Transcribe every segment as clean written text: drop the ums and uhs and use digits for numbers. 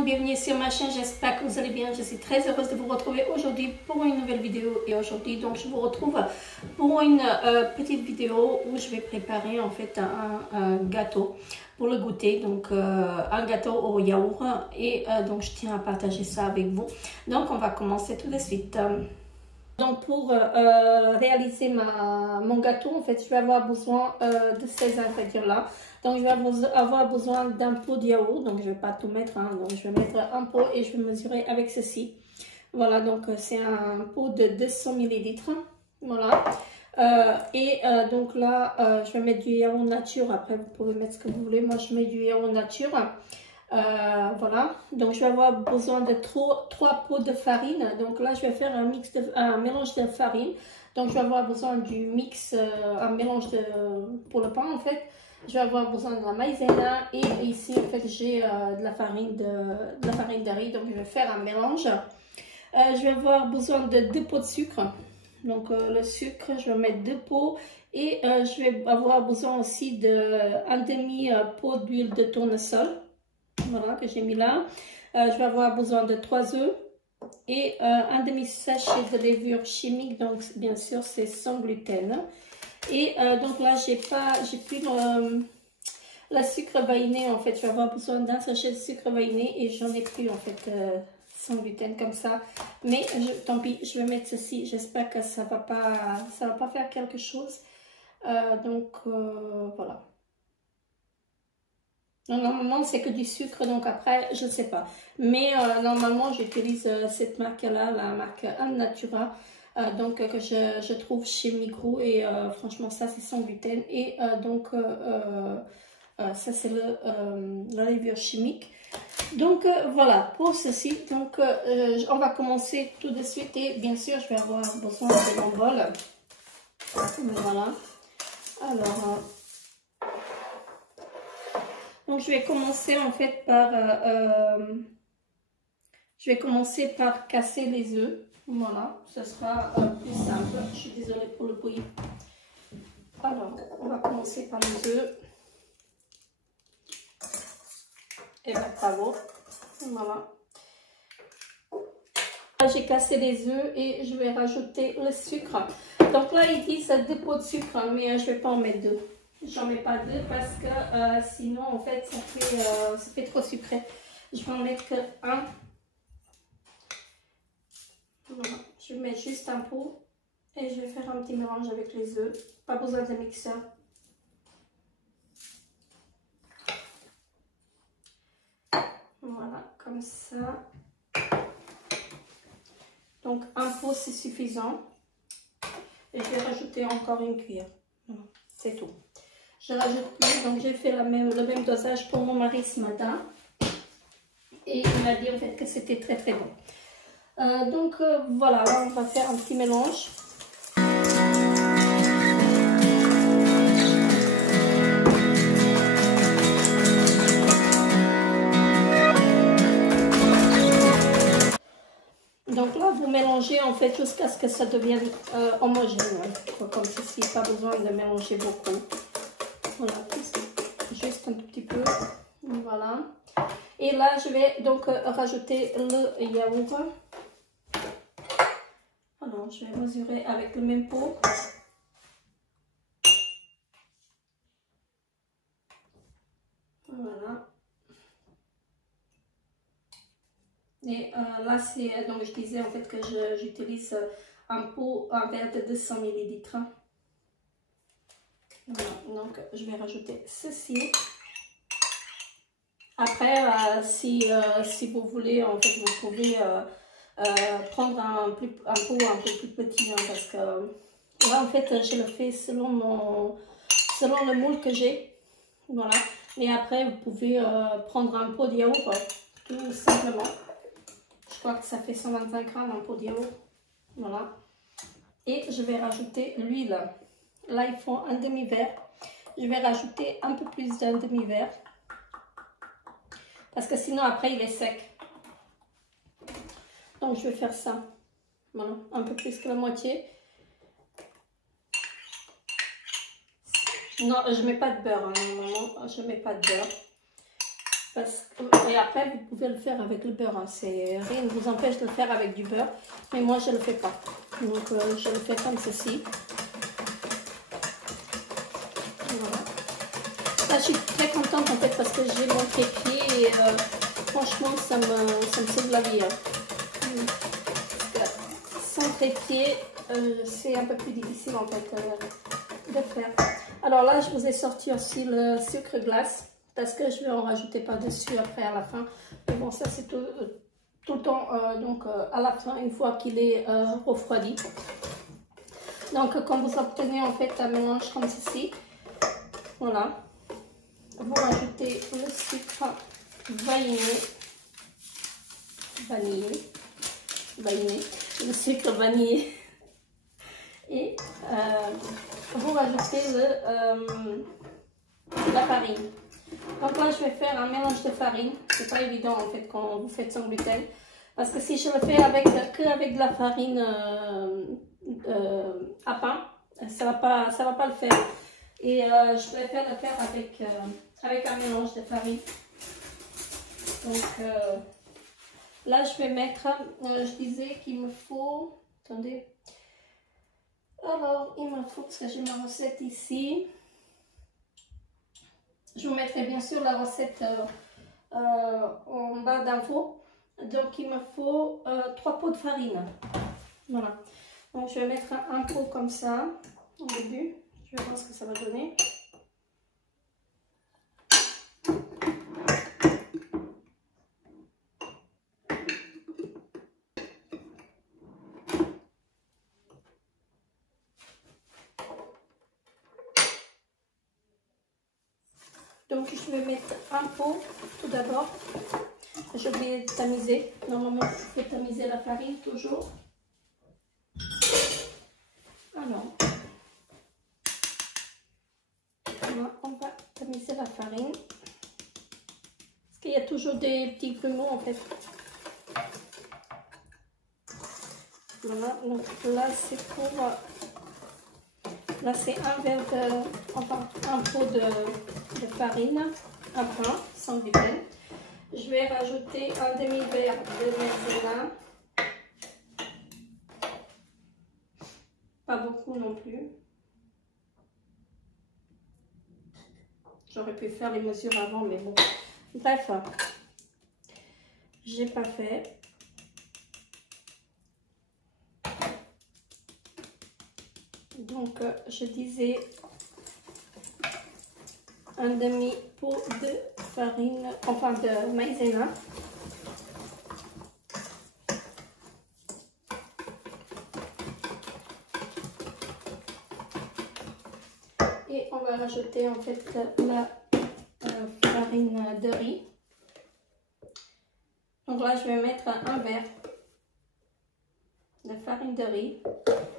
monde, bienvenue sur ma chaîne, j'espère que vous allez bien. Je suis très heureuse de vous retrouver aujourd'hui pour une nouvelle vidéo. Et aujourd'hui, donc, je vous retrouve pour une petite vidéo où je vais préparer en fait un gâteau pour le goûter. Donc, un gâteau au yaourt. Et donc, je tiens à partager ça avec vous. Donc, on va commencer tout de suite. Donc, pour réaliser mon gâteau, en fait, je vais avoir besoin de ces ingrédients-là. Donc, je vais avoir besoin d'un pot de yaourt. Donc, je ne vais pas tout mettre. Hein. Donc, je vais mettre un pot et je vais mesurer avec ceci. Voilà, donc c'est un pot de 200 ml. Voilà. Donc là, je vais mettre du yaourt nature. Après, vous pouvez mettre ce que vous voulez. Moi, je mets du yaourt nature. Voilà, donc je vais avoir besoin de 3 pots de farine. Donc là je vais faire un mélange de farine. Donc je vais avoir besoin du mix, un mélange pour le pain en fait. Je vais avoir besoin de la maïzena et ici en fait j'ai de la farine de riz. Donc je vais faire un mélange. Je vais avoir besoin de 2 pots de sucre. Donc le sucre, je vais mettre 2 pots. Et je vais avoir besoin aussi d'un demi pot d'huile de tournesol. Voilà, que j'ai mis là. Je vais avoir besoin de 3 œufs et un demi-sachet de levure chimique. Donc, bien sûr, c'est sans gluten. Et donc là, j'ai pris la sucre vanillé. En fait, je vais avoir besoin d'un sachet de sucre vanillé et j'en ai pris en fait sans gluten comme ça. Mais tant pis, je vais mettre ceci. J'espère que ça va pas faire quelque chose. Voilà. Donc, normalement, c'est que du sucre, donc après, je ne sais pas. Mais normalement, j'utilise cette marque-là, la marque Natura, que je trouve chez Migros. Et franchement, ça, c'est sans gluten. Et ça, c'est la levure chimique. Donc, voilà, pour ceci. Donc, on va commencer tout de suite. Et bien sûr, je vais avoir besoin de mon bol. Voilà. Alors... donc, je vais commencer en fait par casser les œufs. Voilà, ce sera plus simple. Je suis désolée pour le bruit. Alors, on va commencer par les œufs. Et bien, bravo. Voilà. J'ai cassé les œufs et je vais rajouter le sucre. Donc là, ils disent 2 pots de sucre, mais je ne vais pas en mettre 2. J'en mets pas 2 parce que sinon en fait ça fait trop sucré. Je vais en mettre que 1. Voilà. Je vais mettre juste un pot et je vais faire un petit mélange avec les œufs. Pas besoin de mixeur. Voilà, comme ça. Donc un pot c'est suffisant. Et je vais rajouter encore une cuillère. Voilà, c'est tout. Je rajoute plus, donc j'ai fait le même dosage pour mon mari ce matin. Et il m'a dit en fait que c'était très très bon. Voilà, là on va faire un petit mélange. Donc là vous mélangez en fait jusqu'à ce que ça devienne homogène. Comme ceci, pas besoin de mélanger beaucoup. Voilà, juste un tout petit peu, voilà. Et là, je vais donc rajouter le yaourt. Alors, je vais mesurer avec le même pot. Voilà. Et là, c'est donc je disais en fait que j'utilise un verre de 200 ml. Voilà, donc je vais rajouter ceci. Après, si vous voulez, en fait, vous pouvez prendre un pot un peu plus petit, hein, parce que là, en fait, je le fais selon le moule que j'ai. Voilà. Mais après, vous pouvez prendre un pot de yaourt, tout simplement. Je crois que ça fait 125 grammes un pot de yaourt. Voilà. Et je vais rajouter l'huile. Là, il faut un demi-verre. Je vais rajouter un peu plus d'un demi-verre. Parce que sinon, après, il est sec. Donc, je vais faire ça. Voilà, un peu plus que la moitié. Non, je ne mets pas de beurre. Hein, normalement, je ne mets pas de beurre. Et après, vous pouvez le faire avec le beurre. Hein. Rien ne vous empêche de le faire avec du beurre. Mais moi, je ne le fais pas. Donc, je le fais comme ceci. Voilà. Là, je suis très contente en fait parce que j'ai mon trépied et franchement, ça me sauve la vie. Hein. Sans trépied, c'est un peu plus difficile en fait de faire. Alors là, je vous ai sorti aussi le sucre glace parce que je vais en rajouter par-dessus après à la fin. Mais bon, ça c'est tout le temps donc à la fin, une fois qu'il est refroidi. Donc quand vous obtenez en fait un mélange comme ceci, voilà, vous rajoutez le sucre vanillé, le sucre vanillé et vous rajoutez la farine. Donc là, je vais faire un mélange de farine. C'est pas évident en fait quand vous faites sans gluten. Parce que si je le fais que avec de la farine à pain, ça va pas le faire. Et je préfère le faire avec un mélange de farine. Donc là, je vais mettre, je disais qu'il me faut, attendez. Alors, il me faut, parce que j'ai ma recette ici. Je vous mettrai bien sûr la recette en bas d'infos. Donc, il me faut 3 pots de farine. Voilà. Donc, je vais mettre un pot comme ça au début. Je vais voir ce que ça va donner. Donc, je vais mettre un pot tout d'abord. Je vais tamiser. Normalement, je vais tamiser la farine toujours. Alors, on va tamiser la farine. Parce qu'il y a toujours des petits grumeaux en fait. Voilà, donc là c'est pour... Là c'est un verre de... Enfin, un pot de farine à pain, sans gluten. Je vais rajouter un demi-verre de maïzena. Pas beaucoup non plus. J'aurais pu faire les mesures avant, mais bon. Bref, j'ai pas fait. Donc, je disais un demi-pot de farine, enfin de maïzena. Et on va rajouter en fait la farine de riz. Donc là, je vais mettre un verre de farine de riz.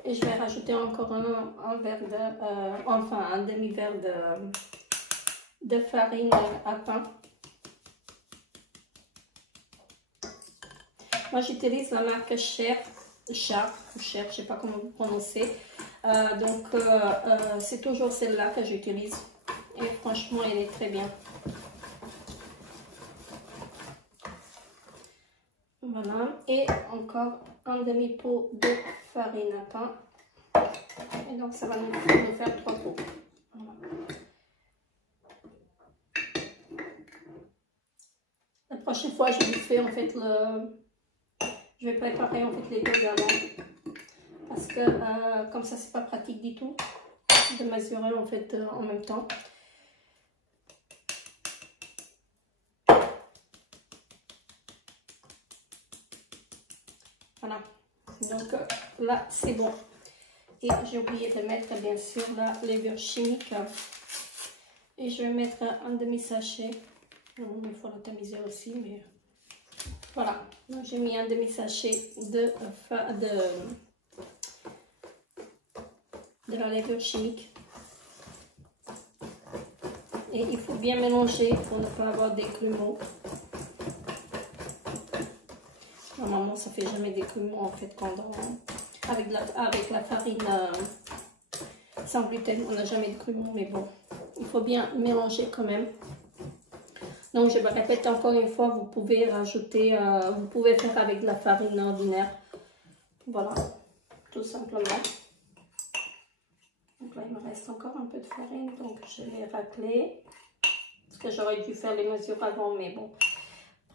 Et je vais rajouter encore un verre de, enfin un demi-verre de farine à pain. Moi, j'utilise la marque Cher, je ne sais pas comment vous prononcez. Donc, c'est toujours celle-là que j'utilise. Et franchement, elle est très bien. Voilà. Et encore un demi-pot de farine à pain. Et donc, ça va nous faire 3 pots. Voilà. La prochaine fois, je vais faire en fait je vais préparer en fait les deux avant. Parce que comme ça, c'est pas pratique du tout de mesurer en fait en même temps. Voilà. Donc là, c'est bon. Et j'ai oublié de mettre bien sûr la levure chimique. Et je vais mettre un demi-sachet. Il faut la tamiser aussi, mais voilà. Donc j'ai mis un demi-sachet de la levure chimique. Et il faut bien mélanger pour ne pas avoir des grumeaux. Normalement, ça fait jamais des grumeaux en fait quand avec la farine sans gluten, on n'a jamais de grumeaux, mais bon, il faut bien mélanger quand même. Donc je me répète encore une fois, vous pouvez rajouter, vous pouvez faire avec de la farine ordinaire. Voilà, tout simplement. Donc là il me reste encore un peu de farine, donc je vais racler. Parce que j'aurais dû faire les mesures avant, mais bon.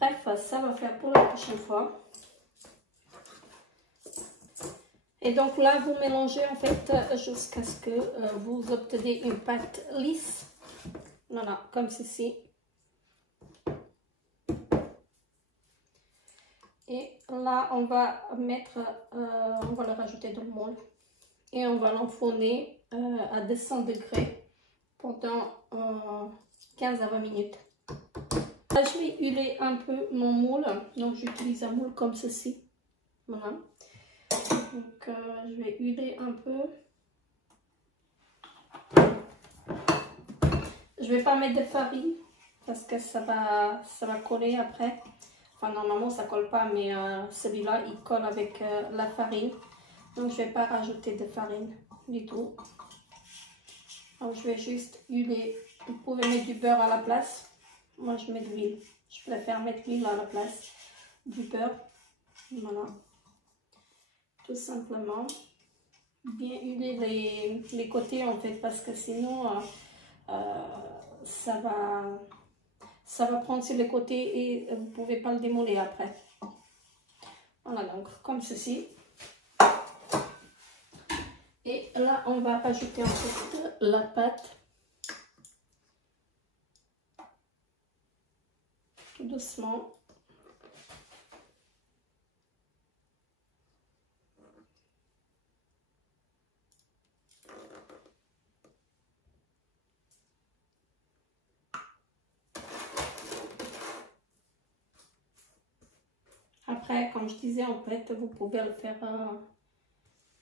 Bref, ça va faire pour la prochaine fois. Et donc là, vous mélangez en fait jusqu'à ce que vous obtenez une pâte lisse. Voilà, comme ceci. Et là, on va mettre, on va le rajouter dans le moule. Et on va l'enfourner à 200 degrés pendant 15 à 20 minutes. Là, je vais huiler un peu mon moule. Donc, j'utilise un moule comme ceci. Voilà. Donc, je vais huiler un peu. Je vais pas mettre de farine parce que ça va coller après. Enfin, normalement, ça colle pas, mais celui-là, il colle avec la farine. Donc, je vais pas rajouter de farine du tout. Donc, je vais juste huiler. Vous pouvez mettre du beurre à la place. Moi, je mets de l'huile. Je préfère mettre l'huile à la place du beurre. Voilà. Tout simplement. Bien huiler les côtés, en fait, parce que sinon, ça va prendre sur les côtés et vous ne pouvez pas le démoler après. Voilà, donc comme ceci. Et là, on va rajouter en fait la pâte. Tout doucement. Après, comme je disais, en fait, vous pouvez le faire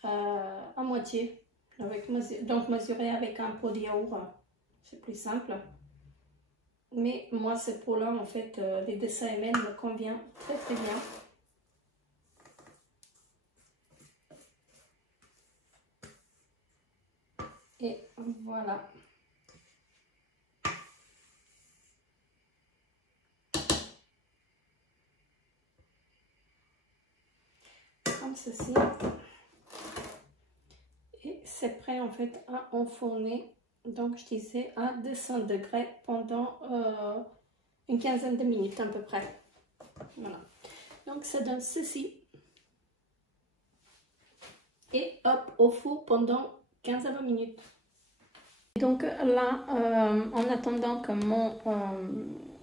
à moitié. Donc, mesurer avec un pot de yaourt, c'est plus simple. Mais moi, ce pot-là, en fait, les 200 ml me convient très très bien. Et voilà. Comme ceci. Et c'est prêt en fait à enfourner. Donc je disais à 200 degrés pendant une quinzaine de minutes à peu près. Voilà. Donc ça donne ceci. Et hop, au four pendant 15 à 20 minutes. Et donc là, en attendant que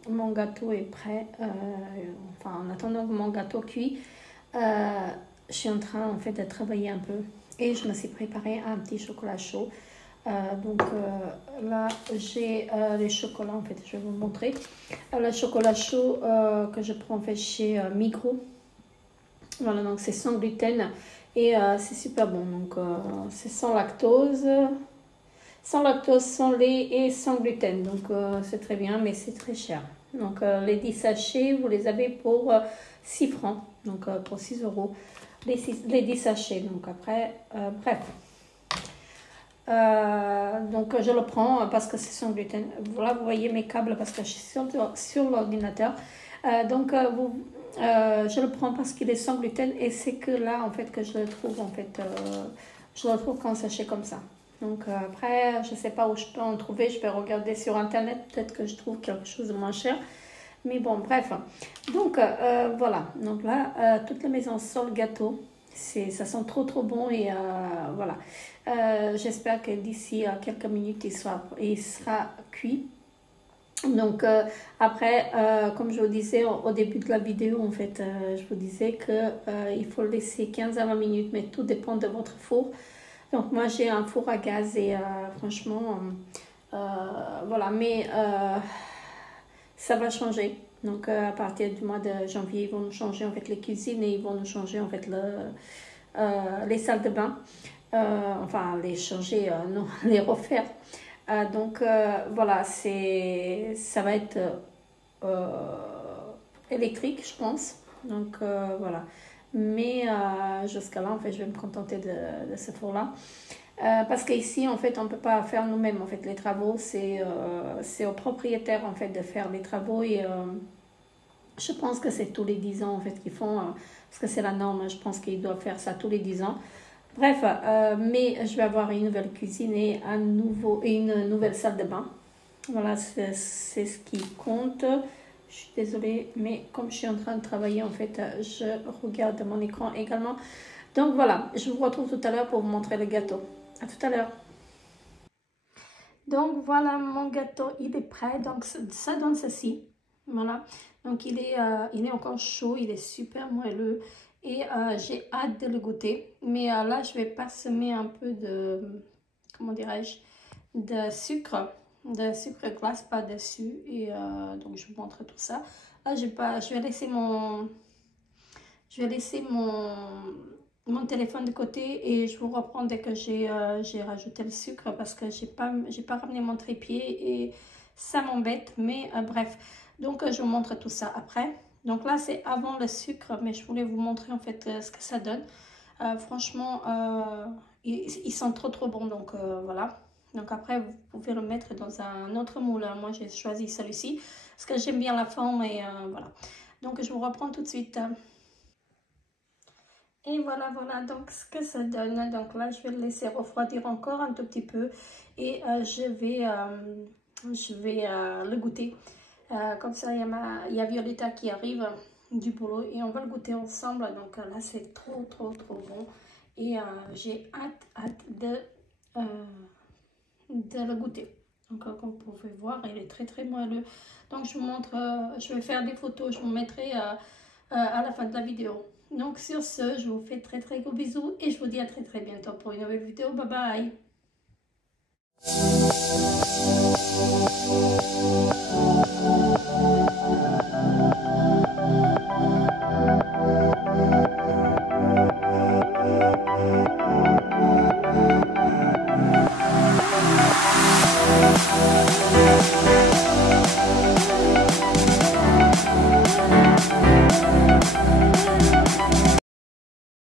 mon gâteau est prêt, enfin en attendant que mon gâteau cuit, je suis en train en fait de travailler un peu. Et je me suis préparé un petit chocolat chaud. Donc là, j'ai les chocolats, en fait, je vais vous montrer. Le chocolat chaud que je prends en fait chez Migros. Voilà, donc c'est sans gluten et c'est super bon. Donc c'est sans lactose, sans lait et sans gluten. Donc c'est très bien, mais c'est très cher. Donc les 10 sachets, vous les avez pour 6 francs, donc pour 6 euros. Les 10 sachets, donc après, bref. Donc je le prends parce que c'est sans gluten. Voilà, vous voyez mes câbles parce que je suis sur l'ordinateur. Donc je le prends parce qu'il est sans gluten et c'est que là en fait que je le trouve en fait, je le trouve qu'en sachet comme ça. Donc après, je sais pas où je peux en trouver. Je vais regarder sur internet, peut-être que je trouve quelque chose de moins cher. Mais bon, bref. Donc, voilà. Donc là, toute la maison sent le gâteau. Ça sent trop, trop bon. Et voilà. J'espère que d'ici quelques minutes, il sera cuit. Donc, après, comme je vous disais au début de la vidéo, en fait, je vous disais qu'il faut le laisser 15 à 20 minutes. Mais tout dépend de votre four. Donc, moi, j'ai un four à gaz et franchement, voilà. Mais... ça va changer. Donc à partir du mois de janvier, ils vont nous changer en fait les cuisines et ils vont nous changer en fait les salles de bain. Enfin les changer, non, les refaire. Donc voilà, ça va être électrique, je pense. Donc voilà. Mais jusqu'à là, en fait, je vais me contenter de ce four-là. Parce qu'ici, en fait, on ne peut pas faire nous-mêmes, en fait, les travaux. C'est au propriétaire, en fait, de faire les travaux. Et je pense que c'est tous les 10 ans, en fait, qu'ils font, parce que c'est la norme. Je pense qu'ils doivent faire ça tous les 10 ans. Bref, mais je vais avoir une nouvelle cuisine et une nouvelle salle de bain. Voilà, c'est ce qui compte. Je suis désolée, mais comme je suis en train de travailler, en fait, je regarde mon écran également. Donc voilà, je vous retrouve tout à l'heure pour vous montrer le gâteau. À tout à l'heure. Donc voilà, mon gâteau, il est prêt. Donc ça donne ceci. Voilà. Donc il est encore chaud, il est super moelleux. Et j'ai hâte de le goûter. Mais là, je vais pas semer un peu de, comment dirais-je, de sucre glace par-dessus. Et donc je vous montre tout ça. Là, je vais laisser mon téléphone de côté et je vous reprends dès que j'ai rajouté le sucre parce que j'ai pas ramené mon trépied et ça m'embête, mais bref. Donc je vous montre tout ça après. Donc là c'est avant le sucre, mais je voulais vous montrer en fait ce que ça donne. Franchement, ils sont trop bons, donc voilà. Donc après vous pouvez le mettre dans un autre moule. Moi j'ai choisi celui-ci parce que j'aime bien la forme et voilà. Donc je vous reprends tout de suite. Et voilà, donc ce que ça donne. Donc là, je vais le laisser refroidir encore un tout petit peu et je vais le goûter. Comme ça, il y a Violetta qui arrive du boulot et on va le goûter ensemble. Donc là, c'est trop bon. Et j'ai hâte de le goûter. Donc comme vous pouvez voir, il est très moelleux. Donc je vous montre, je vais faire des photos, je vous mettrai à la fin de la vidéo. Donc sur ce, je vous fais très gros bisous et je vous dis à très bientôt pour une nouvelle vidéo. Bye bye.